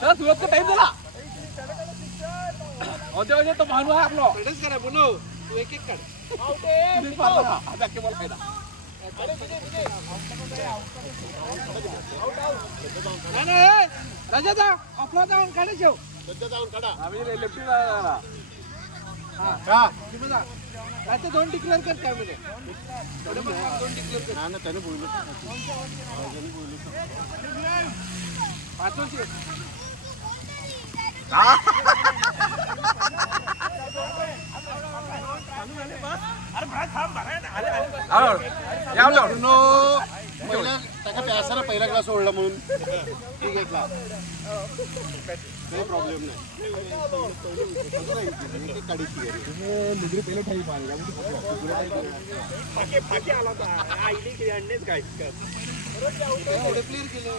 त्याला सुरुवातचा टाइम झाला होते तो भानू आहे आपलं पेडच करा बनव तू एक एक काढ तुम्ही मारला का आता के बॉल खायला नाही राजा जा आपला जाऊन काढे ठेव सध्या जाऊन काढा आम्ही लेफ्टी हा का तुम्ही जा आता दोन डिक्लेअर कर काय म्हणजे दोन डिक्लेअर कर ना त्याने बोललो पाचवची पहिला क्लास सोडला म्हणून ठीक आहे काही प्रॉब्लेम नाही पहिले ठाई फाके आला होता काय प्लेअर केलं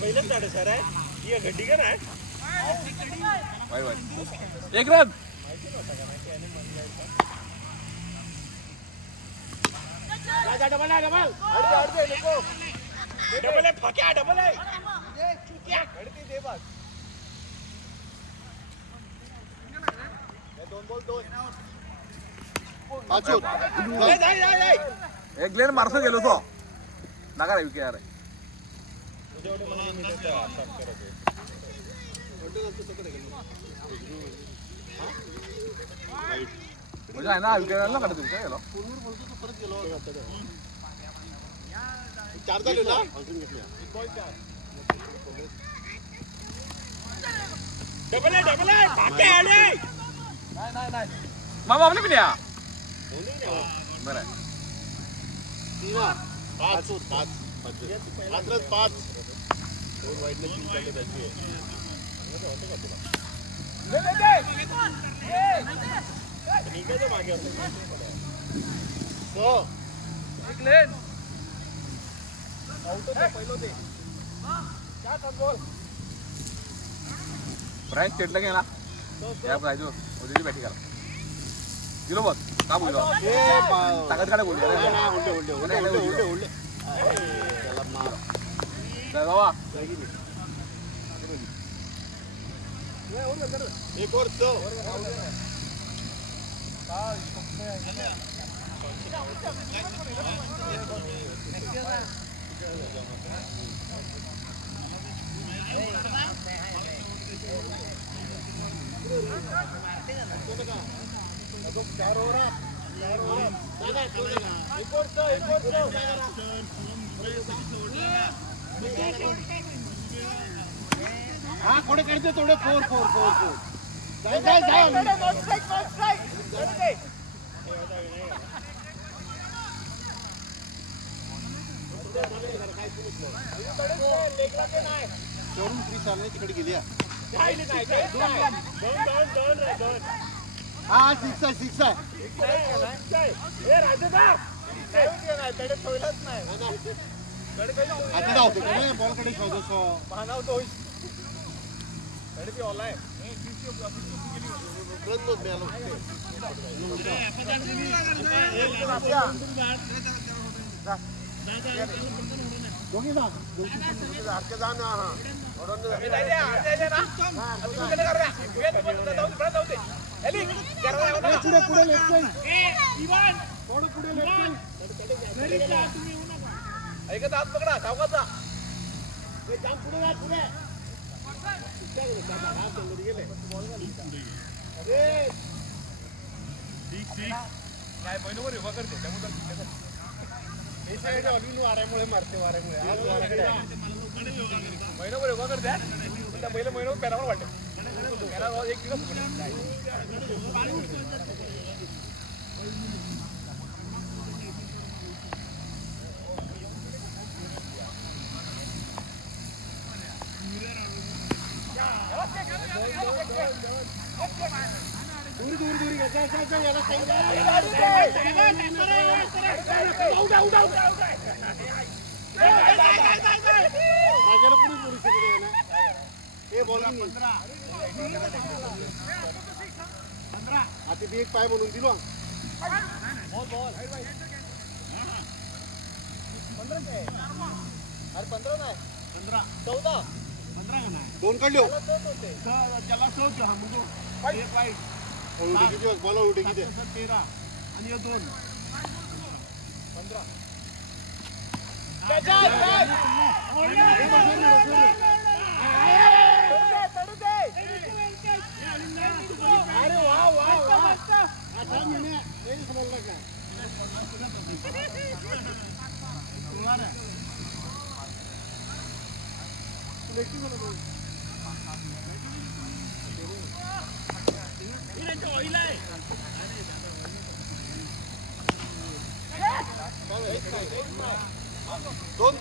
पहिलंच झाड सर आहे ही घड्डी का नाही एक रन डबल आहे डबल डबल आहे फाक्या डबल आहे घडती दे बस दोन बॉल दोन एक लेन मारतो गेलो तो नका रे विकेट आहे म्हणजे आहे ना विकेट काढ तुमच्या गेलो बोलतो तो परत गेलो चार झाले ना डबल आहे भाके आले नाही मामा आपले पण या बरं पाच दोन वाईटने तीन चालले बॅटरी मागे प्राइस स्टेटला गेला या प्राइस उद्याची बॅटिंग करा दिलो बघ का बोललो ताकद काढा बोललो त्याला मार बाबा एक और दो चार ओवर हा कोडे काढते थोडे फोर शोरूम फ्री चालणे तिकडे गेली हा सिक्स आहे आता धावतो बॉल कडे शोधतो ऐकत हात पकडा सावकाचा पुढे काय महिनोभर उभा करते वाऱ्यामुळे मारते महिनोभर उभा करते पहिलं महिनोभर पॅरावर वाटते एक दिवस दूर आता बी एक पाय म्हणून दिलो अरे 15 नाही 15 14 15 का नाही दोन काढले त्याला 14 हा मुगो एक वाईट उलटी किती बोला उलटी किती 13 आणि 2 15 अरे वा वा वा आता मी बोलला का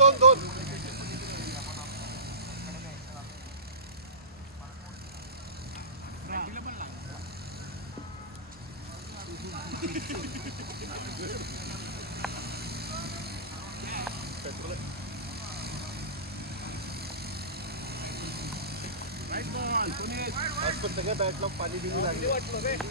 दोन आज सगळ्या बॅटला पाणी दिली लागली वाटलं बॅट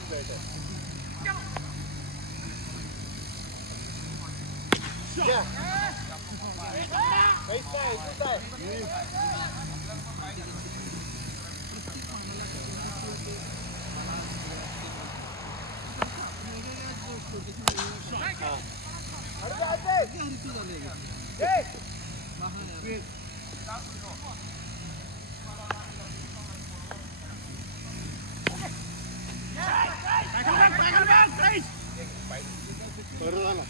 बरं झालं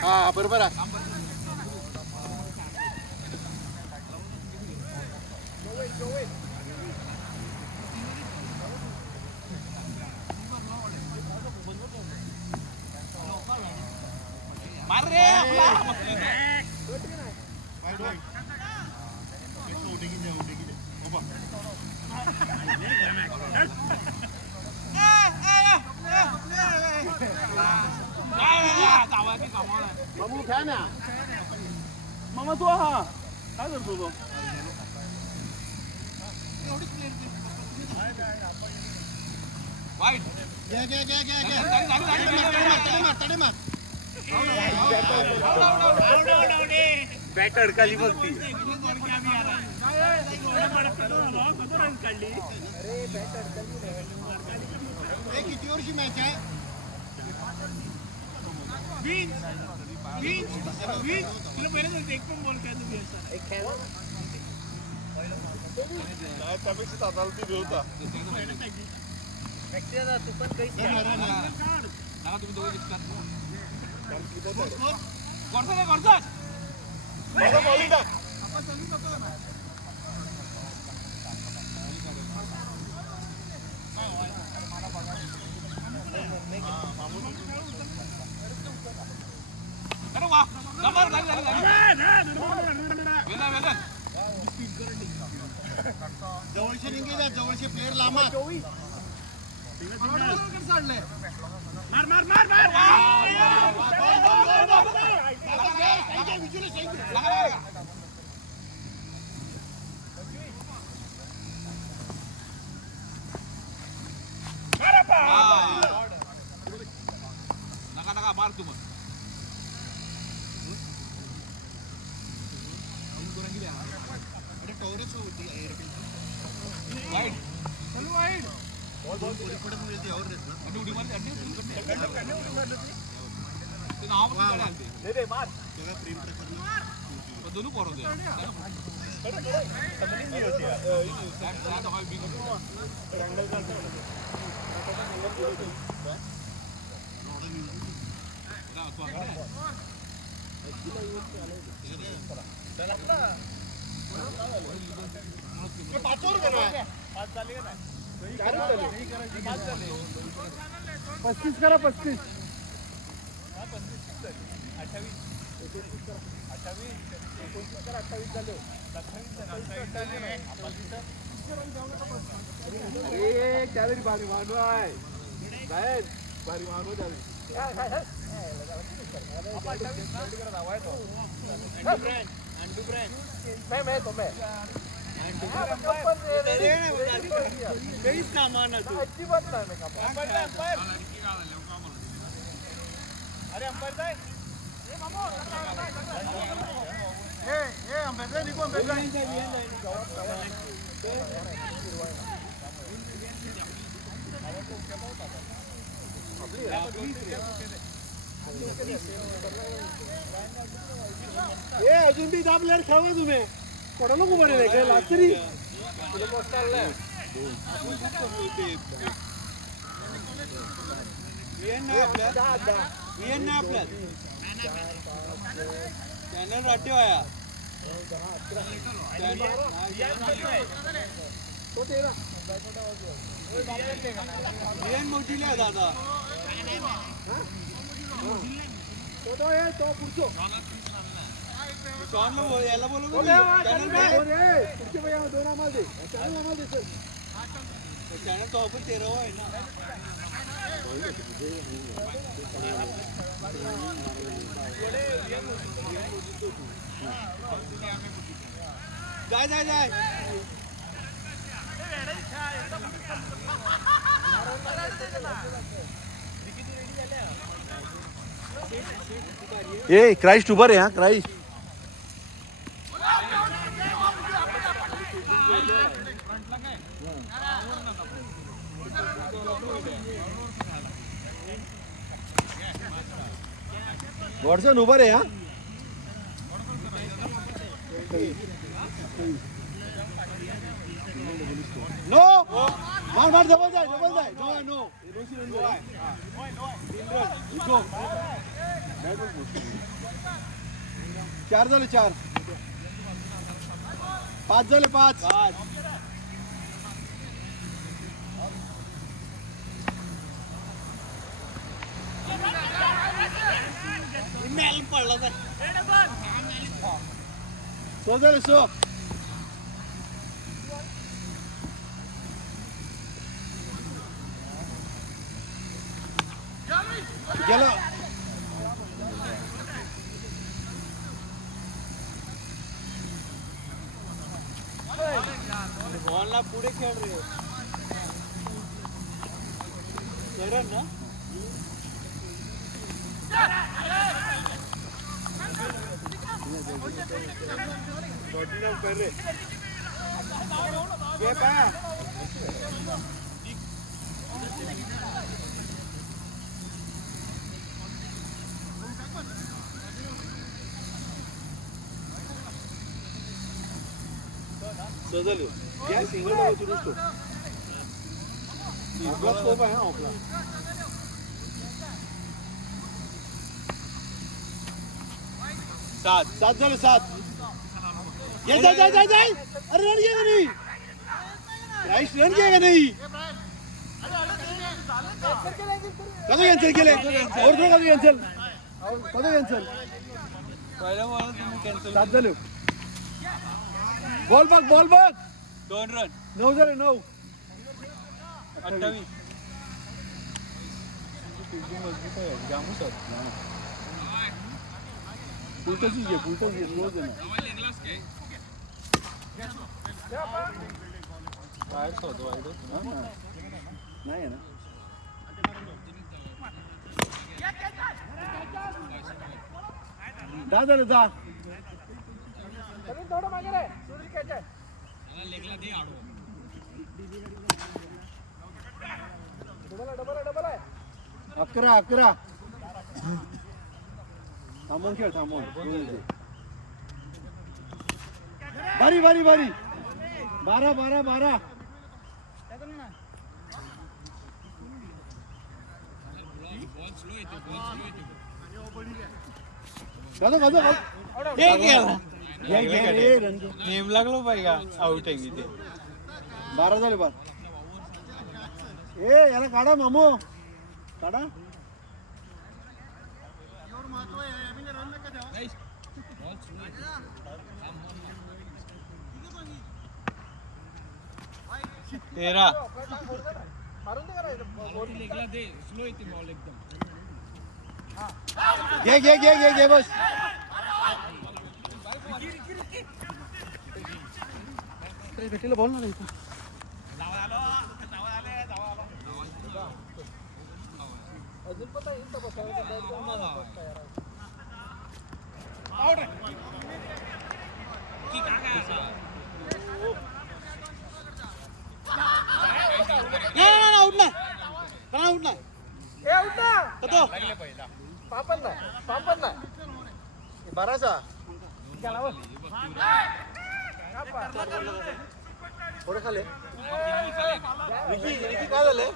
हा बरोबर आहे मार रे मामू घ्या ना मामा तू हा काय करतो तो वाईट घ्या तडे मार बॅट अडकाली बघती किती वर्षी मॅच आहे तुला पहिले एक पण बॉल काय तुम्ही त्यापेक्षा दादाला ती होता तू पण काही तुम्ही दोघे जवळचे निघे द्या जवळचे प्लेअर लांबा मार मार मार मार नका नका मार तू मग टॉवरच होती पस्तीस करा 35. अरे त्यावेळी भारी मानू आहे बाहेर भारी मानू त्यावेळी अजून बी दहा प्लेअर खेळवा तुम्ही कोणा नको बरे काय लागत तरी चॅनल राठी वाया मोठीला दादा तो पुढचो याला बोलू पुढचे भाई दोन आम्हाला दे चॅनल आम्हाला दे सर चॅनल तो आपण 13 आहे ना जाय जाय जाय ए क्राइस्ट उभा रे हा क्राइस्ट वॉटसन उभा रे हा नो मार मार डबल जाय नो नो गो 4 झाले 4 5 झाले 5 मेल पडला तर 6 झाले 6 गेला बॉलला पुढे खेळ रे करण ना बॉडी डाउन कर रे ये पा सजल या सिंगल डबल सुरू असतो आपला स्कोप आहे ना आपला 7 झाले 7 ये जाय जाय जाय जाय अरे रन घ्या नाही राईट रन घ्या नाही कधी कॅन्सल केले और कधी कॅन्सल पहिला बॉल कॅन्सल 7 झाले बॉल बघ 2 रन 9 झाले 9 28 पुलटच घे रोज आहे नाही आहे ना जा झालं जा थोडं मागे रे 11 थांबून खेळ थांबून बारी 12 नेम लागलो पाहिजे का आउट आहे तिथे 12 झाले बा ए याला काढा मामू काढा तेरा घे बस भेटीला बोल ना इथं अजून पता येईल तर बाराचा थोडं खाले काय झालं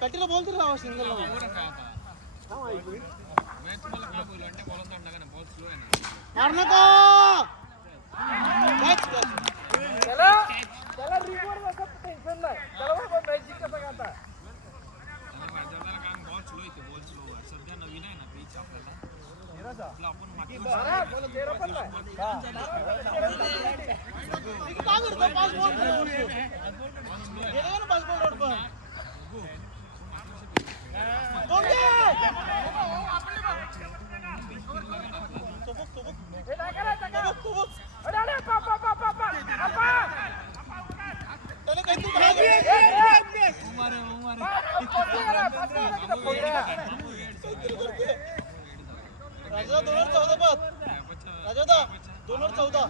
कटीला बोलतो ना सिंगल मार नको त्याला रिव्हर नसत टेन्शन नाही त्याला बाबा मॅजिक कसं करता सध्या नवीन आहे ना पीच आपल्याला राजा 2014 पद राजा 2014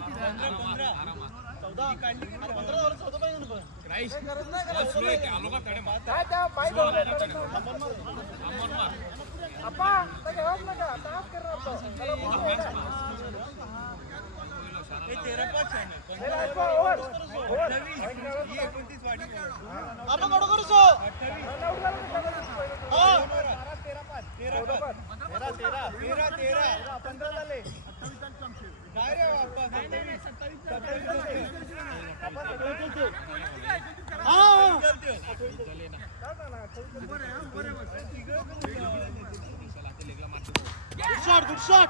गुड शॉट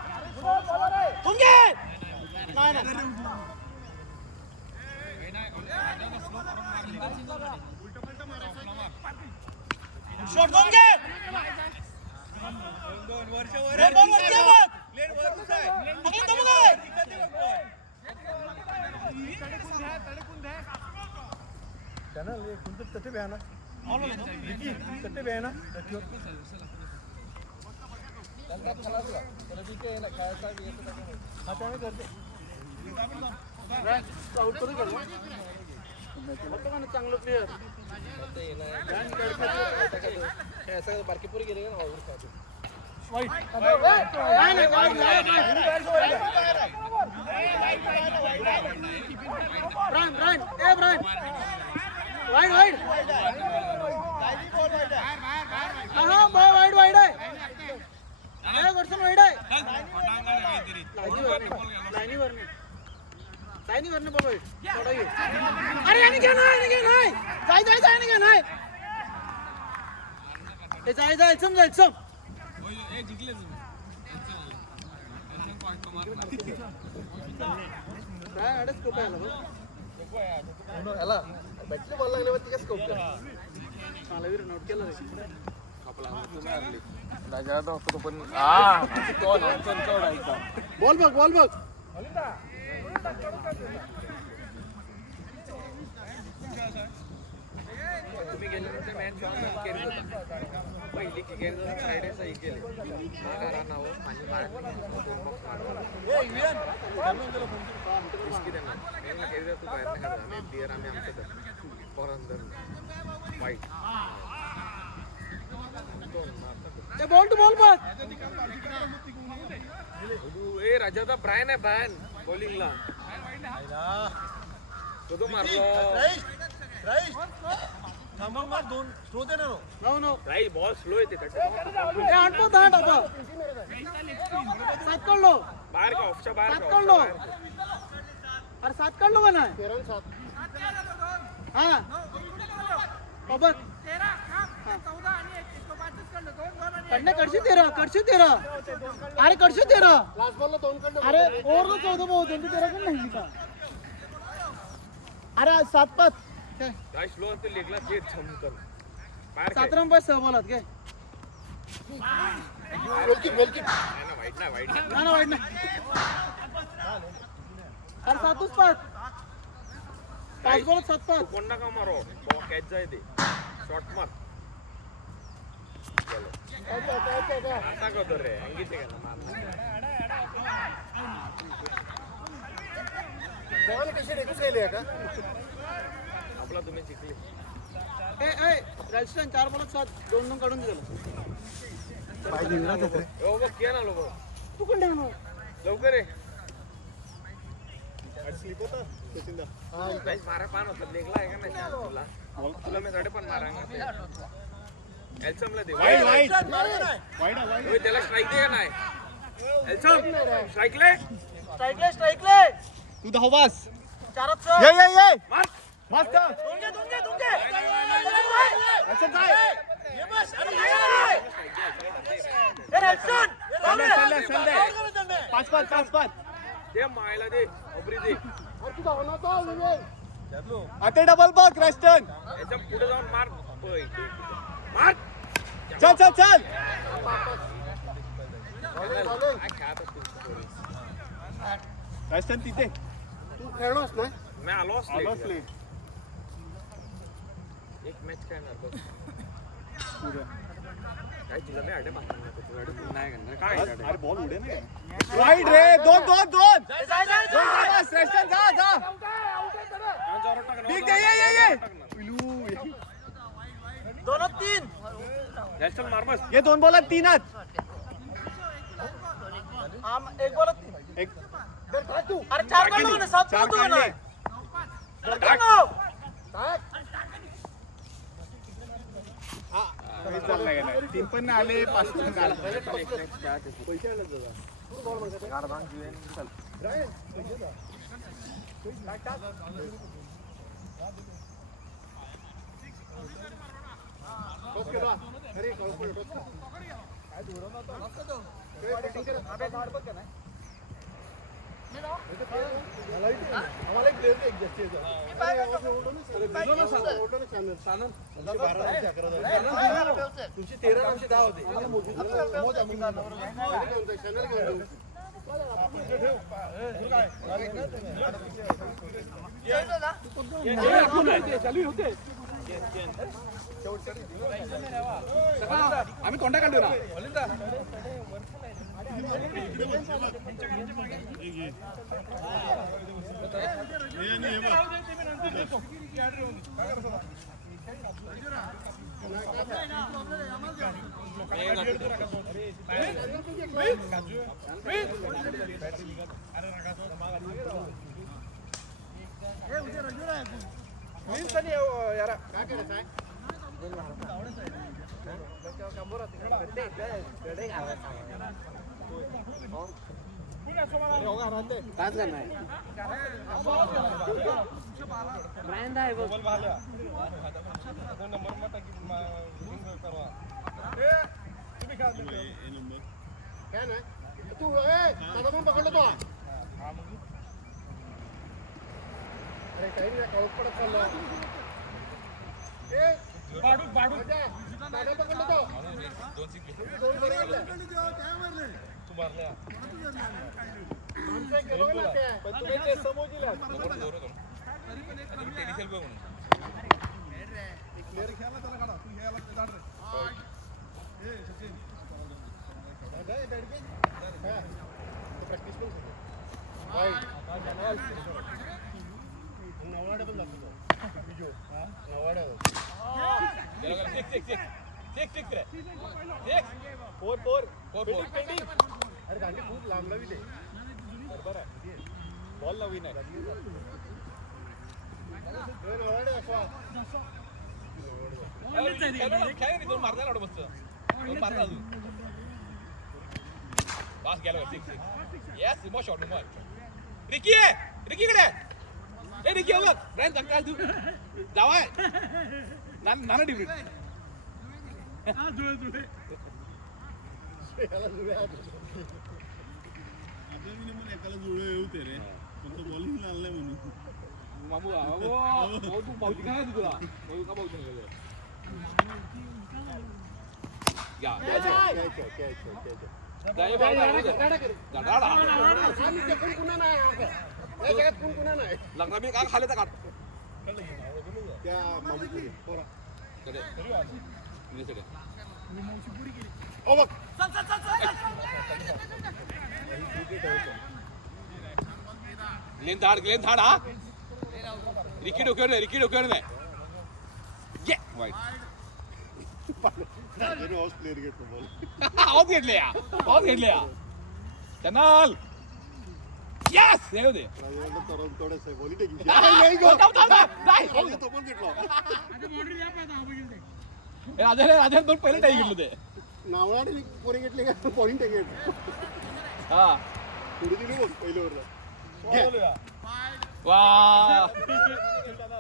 चांगलं प्लेयर बारकीपुरी गेले ना बॅटरी बॉल लागल्यावरती कसं स्कोप नोट केलं बॉल बघ तुम्ही गेल्यानंतर मॅच केली होता पहिली क्रिकेट फ्रायडे सही केली नाव आणि कॅरियर तू प्रयत्न करता आम्ही प्लेयर आम्ही आमचं फॉर अंदर वाईट ते बॉल टू बॉल बस. ए राजाचा ब्रायन आहे ब्रायन बॉलिंगला तो मारलो नो राई बॉल स्लो येते हे आठ बाबा सात काढलो बाहेर का ऑफच्या बाहेर सात का, काढलो ऑफच्या बाहेर. अरे सात काढलो का नाही 13-7. हा बघ कडशी तेरा अरे कडशी तेरा लास्ट बॉलला 2 कडनं अरे ओव्हरला 14 भाऊ 13 पण नाही का अरे 7-5 काय स्लो असते लेगला ते छमकन बाहेर 7 रन पास 6 बॉलात काय गोलकीप. वाईट नाही वाईट नाही ना वाईट नाही अरे 7-5 5 बॉलात 7-5 कोण नका मारो कॅच जाय ते शॉर्ट मार आता का रे अंगीत आहे का बॉल कशी रेकूच गेली आहे का? आपला तुम्ही जिंकले राजस्थान 4 बॉलात 7 2 काढून दिलं हो बघ किया ना लोक तू कोण ठेवणार लवकर आहे स्लिप होता सचिनदा. नाही, मारा पान होता लेगला आहे का नाही तुला तुला मी साडे पण मारा एल्समला दे वाईड. होय, त्याला स्ट्राईक दे का नाही एल्सम स्ट्राईकले स्ट्राईकले तू धाव बस. 4च ये मार मस्त. अच्छा काय पाच. दे मायला दे अबरी दे आता डबल बघ रेस्टन. याच्या पुढे जाऊन मार होय, मार चल काय खेळत असतो रेस्टन तिथे तू खेळलोस ना. मी आलो आलोच असले लेट. एक मॅच काय बघ काय तुला मी अडे मारणार नाही करणार काय अरे बॉल उडे ना. वाईड रे. दोन. रेस्टन जा. ठीक आहे ये. पिलू 2-3 नॅशनल मारमस ये 2 बॉलात 3च. एक बॉलात 3 एक अरे 4 काढलो ना 7 चार तू काढले. नाही काहीच झालं नाही. 3 पण नाही आले 5 पण नाही आले. तुमची 13-10 होते चालू होते आम्ही कोणता काढतो ना यार पाच जण आहे ब्रँड आहे बघ काय ना तू दादा पण पकडलं तो. अरे काही नाही काळोख पडत चाललं. दादा पकडलं तो. अरे दांडी खूप लांब लावी ते बरं आहे बॉल लावी नाही नाना डिब्रिट मामू तू पावती काय तुला का पावती लग्न मी का खाले तर काढ ग्लेन थाड हा रिकी डोक्यावर नाही वाईट आउट घेतले चॅनल यस येऊ दे राजा दोन पहिले टाई घेतलं ते नावळा पोरी घेतली का पॉइंट घेतलं हा पुढे दिली बघ पहिल्या ओव्हरला वा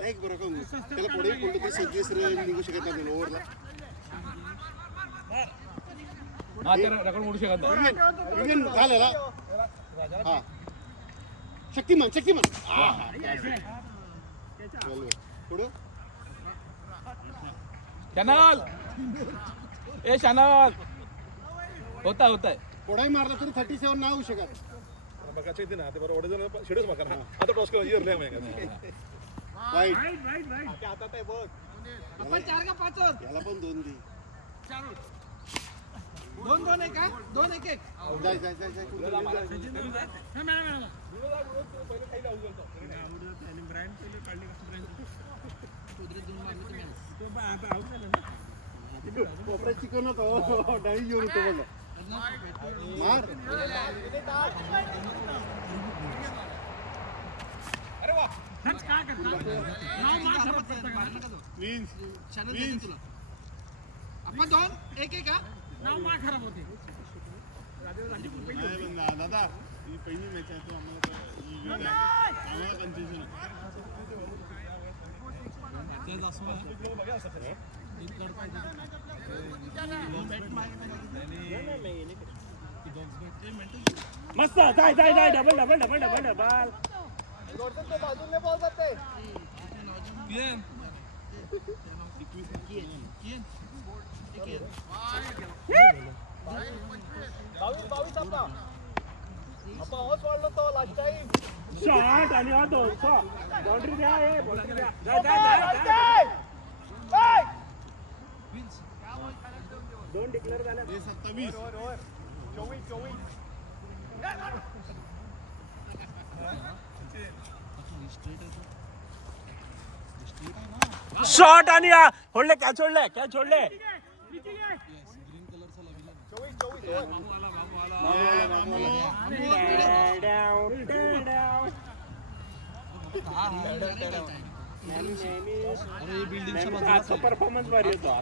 एक बरं का त्याला पुढे कोणतं तरी सजेस्ट निघू शकत नाही ओव्हरला हा ते रेकॉर्ड मोडू शकत नाही युनियन झालं हा शक्तिमान पुढं चॅनल ए चॅनल होता पुढे मारला तरी 37 नाही होऊ शकत याला पण 2 दे 2-2 आहे का 2-1 कोपऱ्यात चिकन होतो डाळी घेऊन होतो बोल मार अरे वा आपण 2-1 का नाव मा खराब होते दादा ही पहिली मॅच आहे तो आम्हाला कन्फ्युजन मस्त जाय डबल बाजूने बॉल जाते शॉट आणि 2 बाउंड्री द्या बाउंड्री द्या 2 डिक्लेअर झाल्या 27 शॉट आणि होल्डले कॅच सोडले परफॉर्मन्स भारी होतो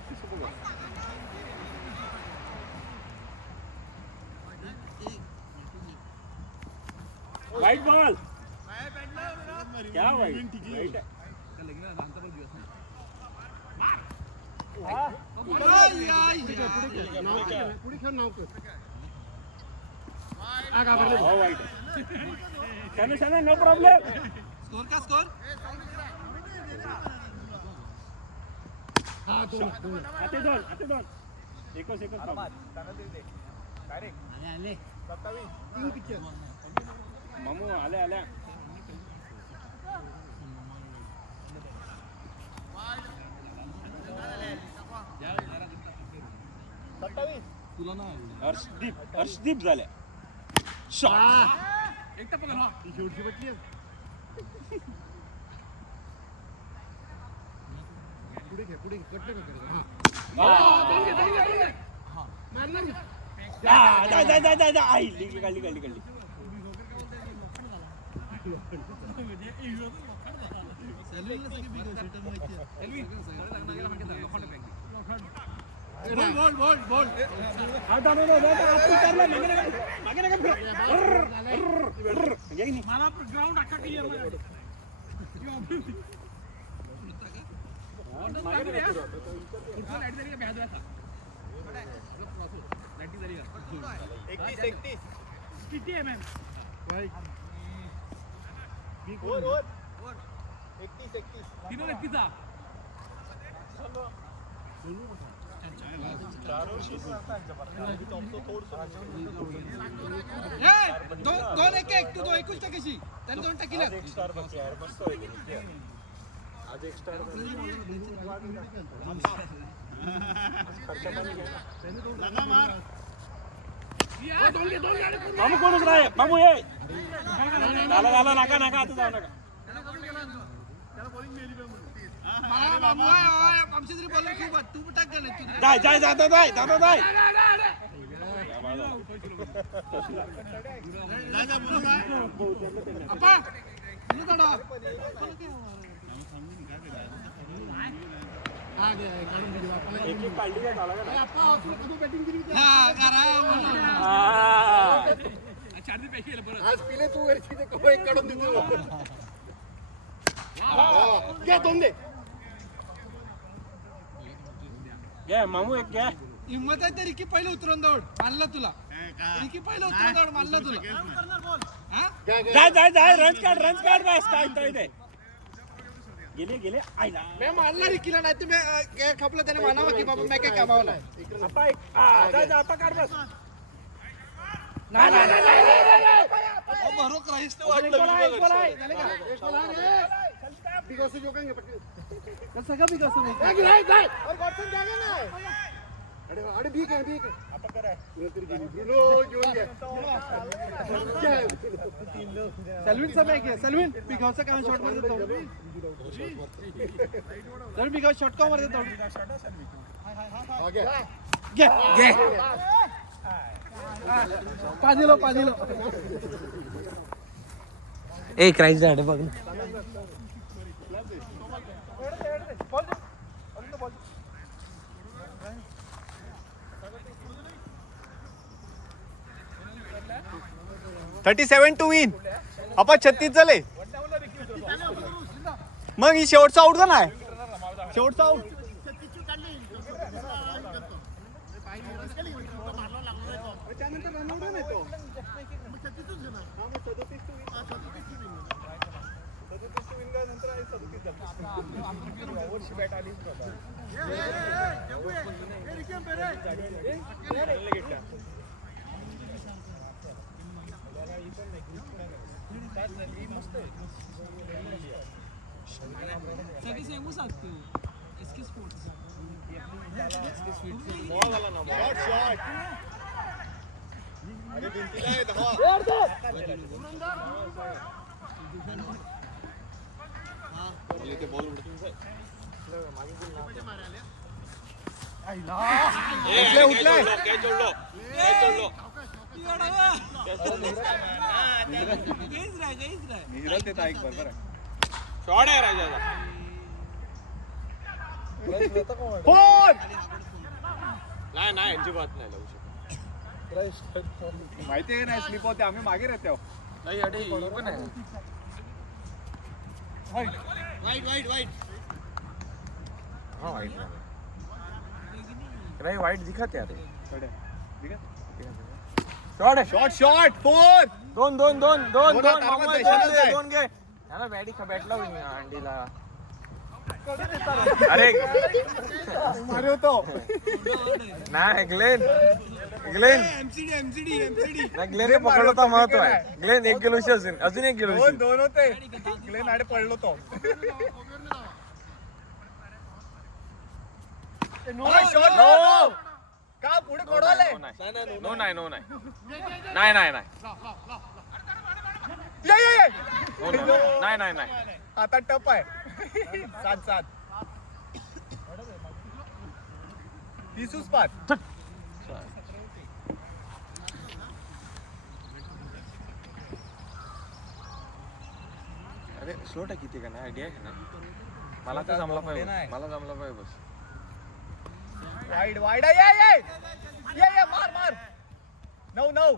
वाईट बॉल क्या वाईट पुढे खेळ नाव कर शाना नो प्रॉब्लेम स्कोर आते दोन एकच मामू आल्या हर्षदीप झाल्या शॉट एक पकड हा शेवटची बटली पुढे घ्या कट नाही काढली ग्राउंड अख्खा क्लिअर किती आहे मॅम 2-1 तू 21 कशी त्याने 2 टाकीला मामू कोणच राय मामू ये झाला नका आता जाऊ नका आमची तरी बॉलर खूप तू टाक गेला जाय आज पिले तू वरची एक काढून देतो घ्या 2 दे मामू एक घ्या हिंमत आहे तर रिकी पहिले उतरून दौड मानला तुला रिकी पहिले उतरून दौड मानला तुला जाय रन्स काढ बस काय ते गेले आईला मी मानला रिकीला नाही तर मी खपलं त्याने मानावं की बाबा मी काय कामावं नाही आता काढ बस भरोक राहीस बिगोसे जो कहेंगे कसं का बिगोसे नाही अरे ठीक है आता करा ब्रुनो घेऊन घ्या सलविन समय घे सलविन बिगोसे काम शॉट मध्ये देतो तर बिगोसे शॉट का मध्ये देतो घे पादिलो एक राईस झाड बघ ना 37 टू विन आपण 36 झाले मग ही शेवटचा आउट का नाही शेवटचा आउट शॉट आहे राजाचा नाही अजिबात नाही लावू शकत माहिती आहे नाही स्लिप होते आम्ही मागे राहते नाही अडे ही पण आहे वाइट हाँ वाइट नहीं वाइट दिखत यार शॉट है शॉट 4 दोन घे याला बॅडी का बॅटला होईल अंडीला अरे मारे होतो नाही ग्लेन नाही ग्लेन पकडलो तर महत्व आहे ग्लेन 1 किलोशी अजून 1 किलो दोन होते ग्लेन आडे पडलो तो शॉट का पुढे कोडाले नो नाही आता टप आहे 7 तीसूच पाच. अरे शॉट आहे किती का नाही आयडिया आहे ना मला तर जमला पाहिजे मला जमला पाहिजे बस वाईड वाईड ये मार मार. 9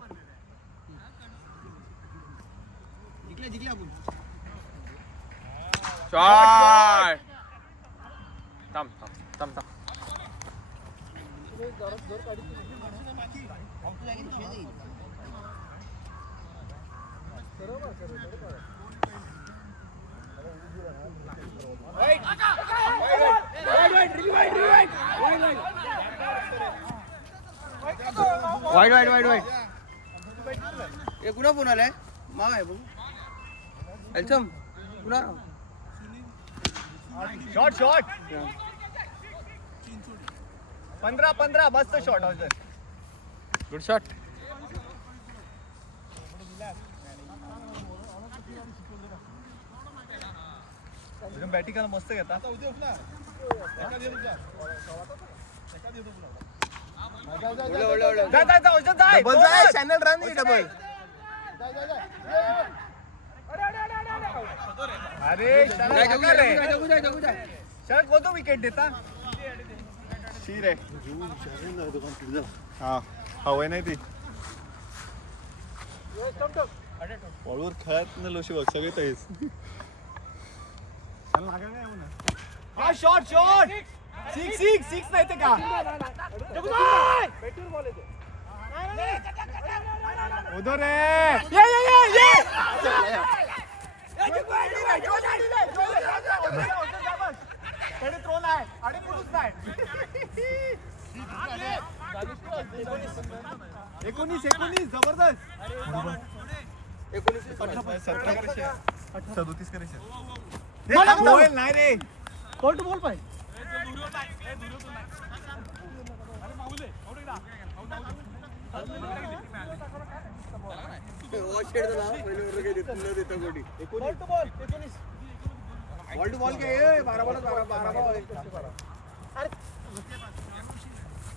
शॉट थांब थांब थांब थांब वाईट वाईट वाईट वाईट हे कुणा फोन आलाय माव आहे बघू वेलकम कुणा शॉट 15 मस्त शॉट अजून. गुड शॉट बॅटिंग मस्त घेता. चॅनल रन डबल अरे शरद कोणतो विकेट देता. शी रे हा हवय नाही ती बॉलवर खेळत ना लोशी बघ सगळे तहीच. हा शॉट 6 नाही ते का उधर रे ये थ्रो नाही आणि पुरुष नाही. 19 जबरदस्त. 37 करायचे नाही रे. कोर्ट बॉल पाहिजे बॉल टू बॉल काय 12 बॉल 12 बॉल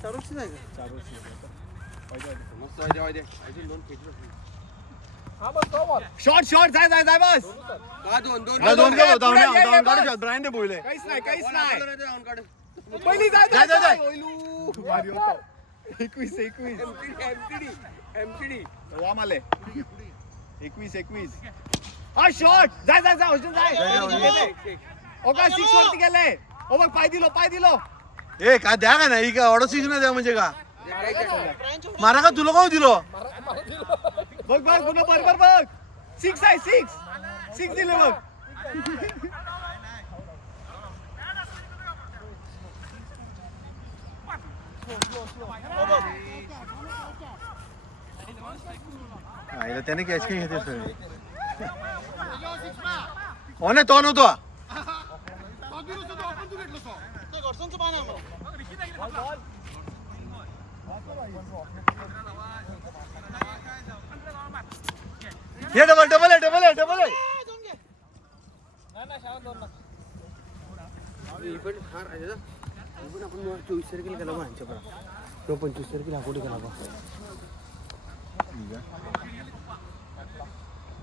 चारूची नाही का मस्त आहे अजून 2 खेचलो. हा बस तो बॉल शॉट जाय बस. का 2 दोन काढ शॉट ब्रायन बोलले काहीच नाही डाऊन काढ पहिली जाय 21 एमटीडी वाम आले 21 हा शॉट जाय अजून जाय. ओका 6 वरती गेले. ओ बघ पाय दिलो ए का द्या का नाही का ऑर्डर सिक्स द्या म्हणजे का मारा का तुला का दिलो बघ पुन्हा बरोबर बघ 6 आहे 6 दिले बघ. त्याने कॅच काही घेते सर हो नाही तो नव्हतो हे डबल आहे पण हार आहे ना पण आपण 24 तारखेला गेला बा ह्यांच्याकडे तो 25 तारखेला कुठे गेला बा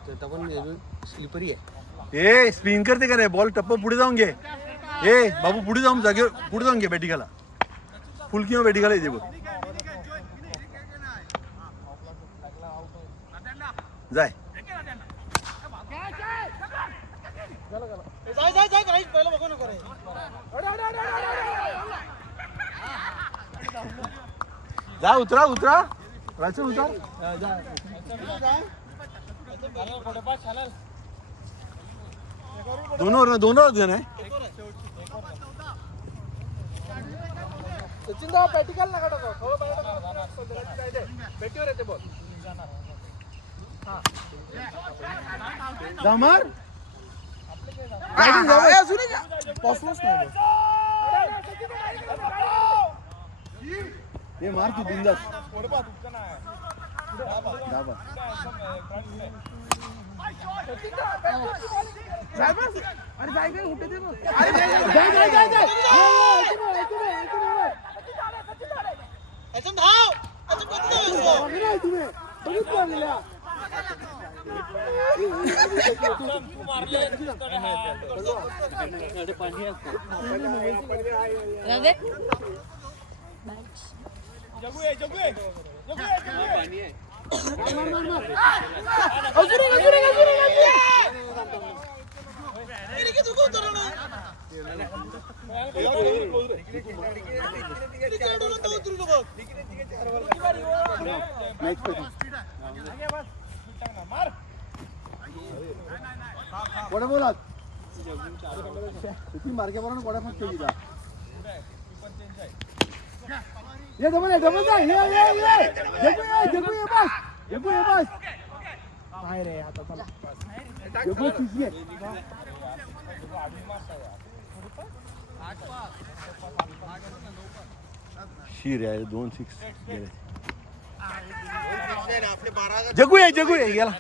तर पण स्लिपरी आहे. ए स्पिन करते का नाही बॉल टप्प पुढे जाऊन घे. ए बाबू पुढे जाऊन जागेवर पुढे जाऊन घे बॅटिंगाला फुल किंवा बॅटिंगाला येते बघ जाय जा उतरा राचन उतर दोनों नाही सचिन दा प्रॅक्टिकल नका टाका पेटीवर येते बॉल जामार ये मार तू बिंदास अरे जाय काय उठे दे कोडे बोलात किती मार्के बरोबर कोडे फक्त दिला ये डबल जा ये जगू ये बस काय रे आता चला जगू किती शीर आहे 2-6 गेले जगू ये गेला